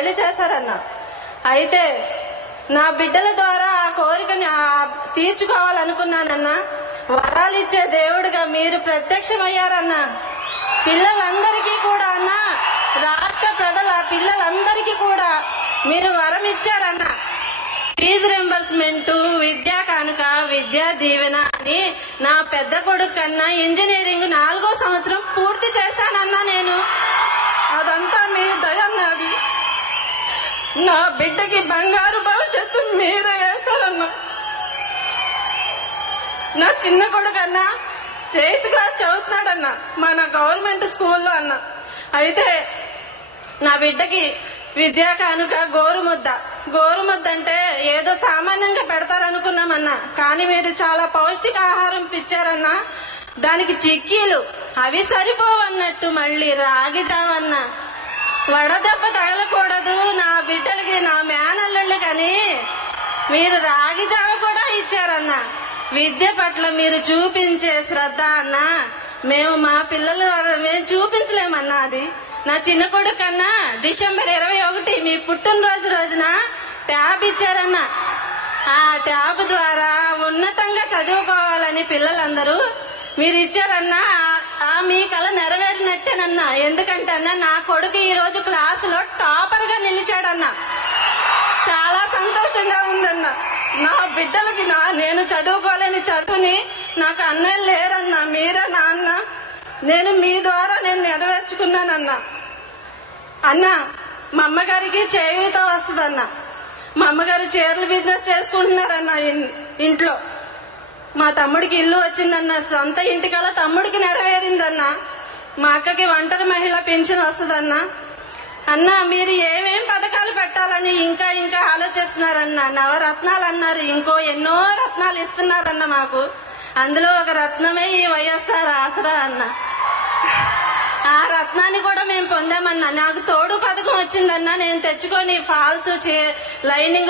పెళ్లి చేశారన్న. అయితే నా బిడ్డల ద్వారా ఆ కోరికని తీర్చుకోవాలనుకున్నానన్నా. వరాలు ఇచ్చే దేవుడిగా మీరు ప్రత్యక్షమయ్యారన్నా. పిల్లలందరికీ కూడా అన్న, రాష్ట్ర ప్రజల పిల్లలందరికీ కూడా మీరు వరం ఇచ్చారన్నా. ఫీజు రింబర్స్మెంట్, విద్యా కానుక, విద్యా దీవెన అని నా పెద్ద కొడుకు కన్నా ఇంజనీరింగ్ 4వ సంవత్సరం పూర్తి చేశానన్నా. నేను అదంతా మీ దయ అన్నది. నా బిడ్డకి బంగారు భవిష్యత్తు మీరే వేశారన్నా. నా చిన్న కొడుకు అన్నా 8th క్లాస్ చదువుతున్నాడన్నా మన గవర్నమెంట్ స్కూల్లో అన్న. అయితే నా బిడ్డకి విద్యా కానుక గోరుముద్ద అంటే ఏదో సామాన్యంగా పెడతారనుకున్నామన్నా. కానీ మీరు చాలా పౌష్టికాహారం ఇచ్చారన్నా. దానికి చిక్కీలు అవి సరిపోవన్నట్టు మళ్ళీ రాగి జావన్నా. వడదెబ్బ తగలకూడదు నా బిడ్డలకి, నా మేనల్లుళ్ళు కానీ మీరు రాగి జావ కూడా ఇచ్చారన్నా. విద్య పట్ల మీరు చూపించే శ్రద్ధ అన్నా మేము మా పిల్లల మేము చూపించలేమన్నా. అది నా చిన్న కొడుకు కన్నా డిసెంబర్ 21 మీ పుట్టినరోజు రోజున ట్యాబ్ ఇచ్చారన్నా. ఆ ట్యాబ్ ద్వారా ఉన్నతంగా చదువుకోవాలని పిల్లలందరూ మీరు ఇచ్చారన్నా. మీ కళ నెరవేరినట్టేనన్నా. ఎందుకంటే అన్నా నా కొడుకు ఈ రోజు క్లాసులో టాపర్ గా నిలిచాడన్నా. చాలా సంతోషంగా ఉందన్నా. నా బిడ్డలకి నేను చదువుకోలేని చదువుని నాకు అన్నయ్య లేరన్నా. మీరే నా అన్న. నేను మీ ద్వారా నేను నెరవేర్చుకున్నానన్నా. అన్నా మా అమ్మగారికి చేయూత వస్తుందన్నా. మా అమ్మగారు చీరల బిజినెస్ చేసుకుంటున్నారన్నా ఇంట్లో. మా తమ్ముడికి ఇల్లు వచ్చిందన్నా. సొంత ఇంటికల్లా తమ్ముడికి నెరవేరిందన్నా. మా అక్కకి ఒంటరి మహిళ పెన్షన్ వస్తుందన్నా. అన్నా మీరు ఏమేం పథకాలు పెట్టాలని ఇంకా ఆలోచిస్తున్నారన్నా. నవరత్నాలు అన్నారు, ఇంకో ఎన్నో రత్నాలు ఇస్తున్నారన్న మాకు. అందులో ఒక రత్నమే ఈ వైఎస్ఆర్ ఆసరా అన్న. ఆ రత్నాన్ని కూడా మేము పొందామన్నా. నాకు తోడు పథకం వచ్చిందన్నా. నేను తెచ్చుకొని ఫాల్స్ లైనింగ్